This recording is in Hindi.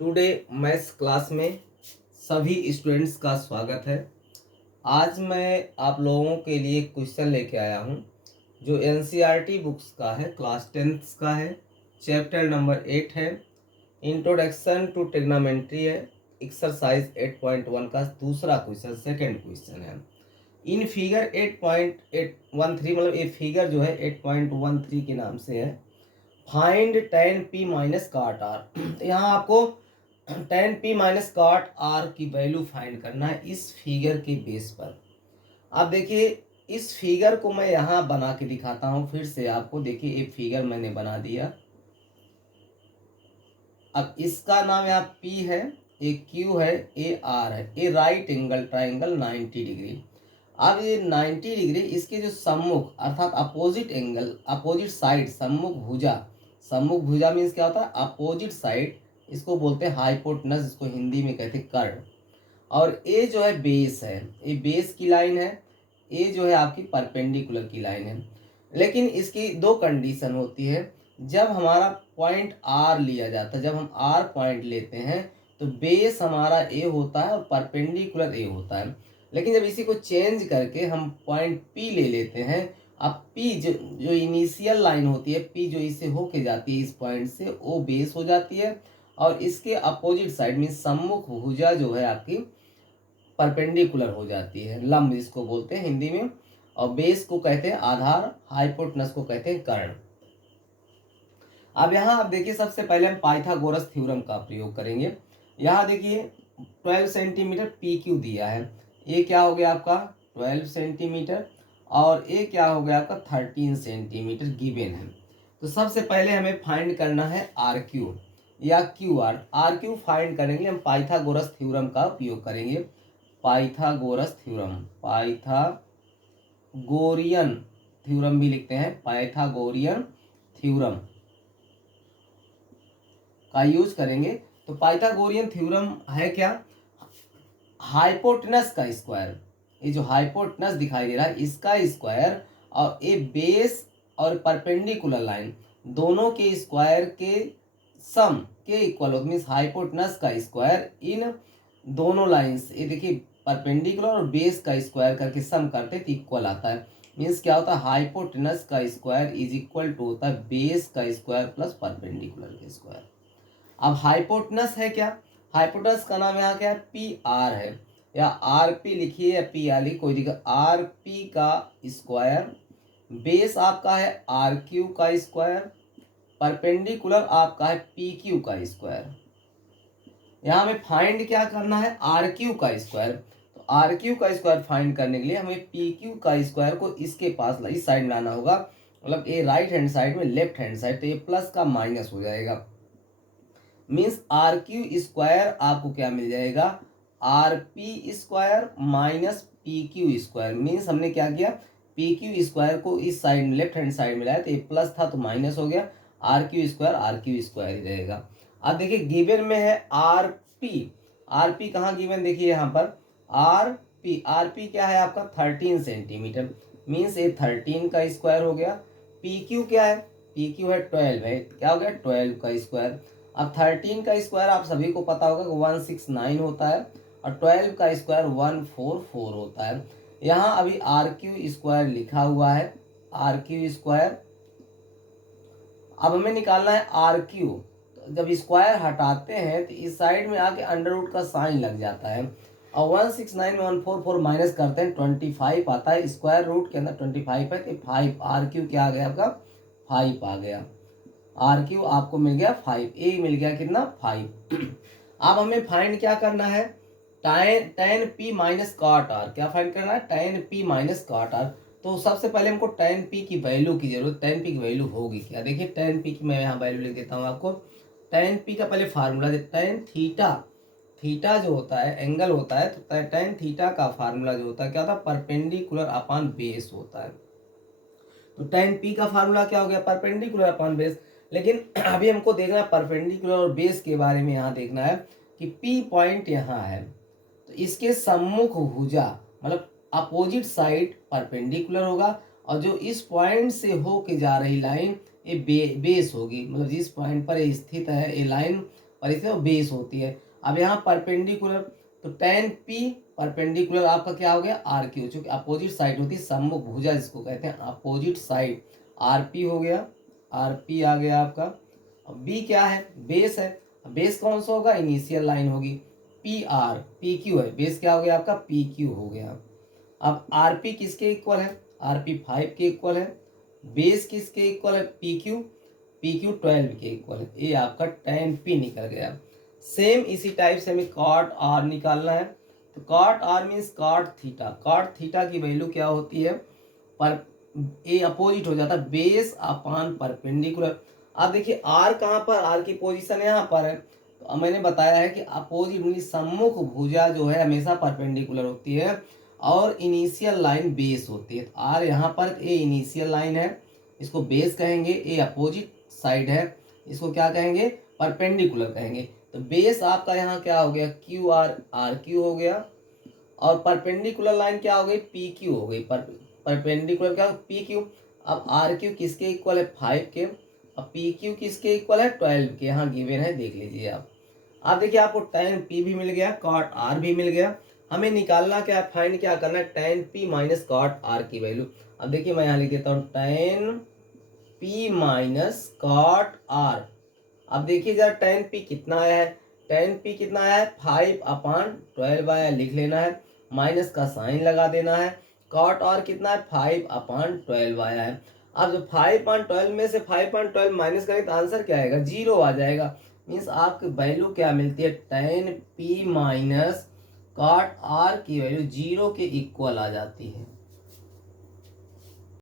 टुडे मैथ्स क्लास में सभी स्टूडेंट्स का स्वागत है। आज मैं आप लोगों के लिए क्वेश्चन लेके आया हूं जो एनसीईआरटी बुक्स का है, क्लास 10th का है, चैप्टर नंबर 8 है, इंट्रोडक्शन टू ट्रिग्नोमेट्री है, एक्सरसाइज 8.1 का दूसरा क्वेश्चन, सेकंड क्वेश्चन है। इन फिगर 8.813 मतलब ये फिगर जो है 8.13 के नाम से है। फाइंड tan p माइनस काट r। यहाँ आपको tan p माइनस काट r की वैल्यू फाइंड करना है इस फिगर के बेस पर। आप देखिए इस फिगर को मैं यहाँ बना के दिखाता हूँ फिर से आपको। देखिए एक फिगर मैंने बना दिया। अब इसका नाम यहाँ p है, ए q है, ए r है, ए राइट एंगल ट्राइंगल 90 डिग्री। अब ये 90 डिग्री इसके जो सम्मुख अर्थात अपोजिट एंगल, अपोजिट साइड, सम्मुख भुजा मीन्स क्या होता है? Opposite side. इसको बोलते हैं हाइपोटेनस, इसको हिंदी में कहते हैं कर्ण। और ये जो है बेस है, ये बेस की लाइन है, ये जो है आपकी परपेंडिकुलर की लाइन है। लेकिन इसकी दो कंडीशन होती है। जब हमारा पॉइंट आर लिया जाता है, जब हम आर पॉइंट लेते हैं तो बेस हमारा ए होता है और परपेंडिकुलर ए होता है। लेकिन जब इसी को चेंज करके हम पॉइंट पी ले लेते हैं, अब पी जो इनिशियल लाइन होती है, पी जो इससे होके जाती है इस पॉइंट से, वो बेस हो जाती है। और इसके अपोजिट साइड में सम्मुख भुजा जो है आपकी परपेंडिकुलर हो जाती है, लंब इसको बोलते हैं हिंदी में। और बेस को कहते हैं आधार, हाइपोटेनस को कहते हैं कर्ण। अब यहाँ आप देखिए सबसे पहले हम पाइथागोरस थ्योरम का प्रयोग करेंगे। यहाँ देखिए 12 सेंटीमीटर पी क्यू दिया है। ये क्या हो गया आपका 12 सेंटीमीटर और ये क्या हो गया आपका 13 सेंटीमीटर गिवन है। तो सबसे पहले हमें फाइंड करना है आर क्यू या Q R. R Q find करने के लिए हम पाइथागोरस थ्योरम का उपयोग करेंगे। पाइथागोरस थ्योरम, पाइथागोरियन थ्योरम भी लिखते हैं, पाइथागोरियन थ्योरम का यूज करेंगे। तो पाइथागोरियन थ्योरम है क्या? हाइपोटेनस का स्क्वायर, ये जो हाइपोटेनस दिखाई दे रहा है इसका स्क्वायर और ये बेस और परपेंडिकुलर लाइन दोनों के स्क्वायर के सम के इक्वल होता है। मीन्स हाइपोटेनस का स्क्वायर इन दोनों लाइंस, ये देखिए परपेंडिकुलर और बेस का स्क्वायर करके सम करते तो इक्वल आता है। मीन्स क्या होता है? हाइपोटेनस का स्क्वायर इज इक्वल टू होता है बेस का स्क्वायर प्लस परपेंडिकुलर का स्क्वायर। अब हाइपोटेनस है क्या? हाइपोटेनस का नाम यहाँ क्या है? पी आर है, या आर पी लिखिए या पी आर लिखिए, कोई दिक्कत। आर पी का स्क्वायर, बेस आपका है आर क्यू का स्क्वायर, परपेंडिकुलर आपका है पी क्यू का स्क्वायर। यहाँ हमें फाइंड क्या करना है? आर क्यू का स्क्वायर। तो आर क्यू का स्क्वायर फाइंड करने के लिए हमें पी क्यू का स्क्वायर को इसके पास इस साइड में लाना होगा। मतलब ये राइट हैंड साइड में, लेफ्ट हैंड साइड, तो ये प्लस का माइनस हो जाएगा। मीन्स आर क्यू स्क्वायर आपको क्या मिल जाएगा? R P square minus P Q square. Means हमने क्या किया? पी क्यू स्क्वायर को इस साइड में, लेफ्ट हैंड साइड में लाया, तो ये प्लस था तो माइनस हो गया। आर क्यू स्क्वायर ही रहेगा। अब देखिए गिवन में है आर पी। आर पी कहाँ गिवन? देखिए यहाँ पर आर पी क्या है आपका 13 सेंटीमीटर। मीन्स ये 13 का स्क्वायर हो गया। पी क्यू क्या है? पी क्यू है 12 है, क्या हो गया 12 का स्क्वायर। अब 13 का स्क्वायर आप सभी को पता होगा कि 169 होता है और 12 का स्क्वायर 144 होता है। यहाँ अभी आर क्यू स्क्वायर लिखा हुआ है, आर क्यू स्क्वायर। अब हमें निकालना है आर क्यू। तो जब स्क्वायर हटाते हैं तो इस साइड में आके अंडर रूट का साइन लग जाता है और 169 में 144 माइनस करते हैं 25 आता है। स्क्वायर रूट के अंदर 25 है तो 5 आर क्यू क्या आ गया आपका? 5 आ गया। आर क्यू आपको मिल गया 5, ए मिल गया कितना? 5। अब हमें फाइंड क्या करना है? tan p minus cot R. क्या फाइंड करना है? tan p minus cot R. तो सबसे पहले हमको tan p की वैल्यू की जरूरत। tan p की वैल्यू होगी क्या? देखिए tan p की मैं यहाँ वैल्यू लिख देता हूँ आपको। tan p का पहले फार्मूला दे, tan थीटा, थीटा जो होता है एंगल होता है, तो tan थीटा का फार्मूला जो होता है क्या होता है? परपेंडिकुलर अपॉन बेस होता है। तो tan p का फार्मूला क्या हो गया? Perpendicular upon base. लेकिन अभी हमको देखना है परपेंडिकुलर और बेस के बारे में। यहाँ देखना है कि P पॉइंट यहाँ है तो इसके सम्मुख भुजा मतलब अपोजिट साइड परपेंडिकुलर होगा और जो इस पॉइंट से हो के जा रही लाइन ये बेस होगी। मतलब जिस पॉइंट पर ये स्थित है ये लाइन और इसमें वो बेस होती है। अब यहाँ परपेंडिकुलर, तो tan p परपेंडिकुलर आपका क्या हो गया आर क्यू, चूंकि अपोजिट साइड होती है सम्मुख भुजा जिसको कहते हैं, अपोजिट साइड आर पी हो गया, आर पी आ गया आपका। अब बी क्या है, बेस है, बेस कौन सा होगा, इनिशियल लाइन होगी, पी आर, पी क्यू है, बेस क्या हो गया आपका पी क्यू हो गया। अब आर पी किसके इक्वल है, आर पी 5 के इक्वल है, बेस किसके इक्वल है, पी क्यू, पी क्यू 12 के इक्वल है, ये आपका tan p निकल गया। सेम इसी टाइप से हमें cot r निकालना है, तो cot r means cot theta, cot theta की वैल्यू क्या होती है, पर ए अपोजिट हो जाता है बेस अपान परपेंडिकुलर। अब देखिए r कहाँ पर, r की पोजीशन यहाँ पर है, तो अब मैंने बताया है कि अपोजिट मीन सम्मुख भुजा जो है हमेशा परपेंडिकुलर होती है और इनिशियल लाइन बेस होती है। आर यहाँ पर ए इनिशियल लाइन है, इसको बेस कहेंगे, ए अपोजिट साइड है, इसको क्या कहेंगे परपेंडिकुलर कहेंगे। तो बेस आपका यहाँ क्या हो गया क्यू आर, आर क्यू हो गया, और परपेंडिकुलर लाइन क्या हो गई पी क्यू हो गई, परपेंडिकुलर क्या पी क्यू। अब आर क्यू किसके इक्वल है 5 के, अब पी क्यू किसके इक्वल है 12 के, यहाँ गिवन है देख लीजिए आप। अब देखिए आपको tan p भी मिल गया, cot r भी मिल गया, हमें निकालना क्या है, फाइंड क्या करना है tan p minus cot r की वैल्यू। अब देखिए मैं यहाँ लिख देता हूँ tan p minus cot r। अब देखिए जरा tan p कितना आया है, tan p कितना आया है 5/12 आया, लिख लेना है, माइनस का साइन लगा देना है, cot r कितना है 5/12 आया है। अब जो 5/12 में से 5/12 माइनस करें तो आंसर क्या आएगा 0 आ जाएगा, मीन्स आपकी वैल्यू क्या मिलती है tan p minus cot r की वैल्यू 0 के इक्वल आ जाती है।